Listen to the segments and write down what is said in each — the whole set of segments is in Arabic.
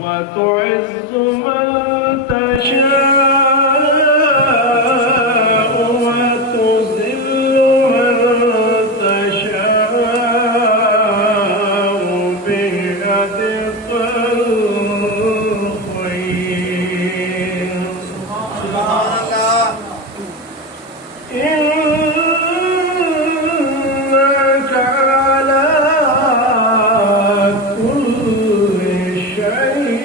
وتعز من تشاء وتذل من تشاء بيدك الخير. سبحان الله. إنك على كل شيء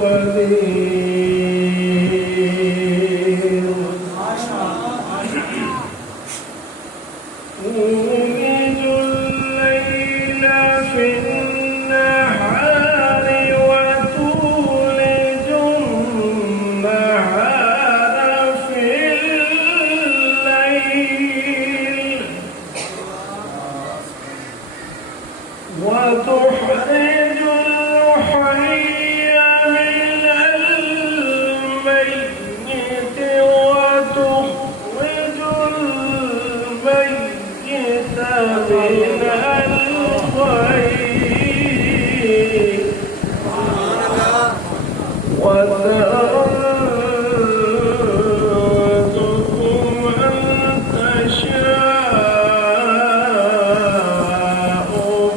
قدير. تولج الليل في النهار وتولج النهار في الليل وتخرج الحي من الميت وتخرج الميت من الحي وترزق من تشاء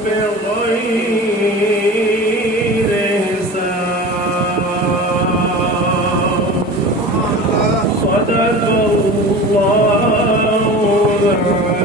بغير حساب. صدق الله العظيم.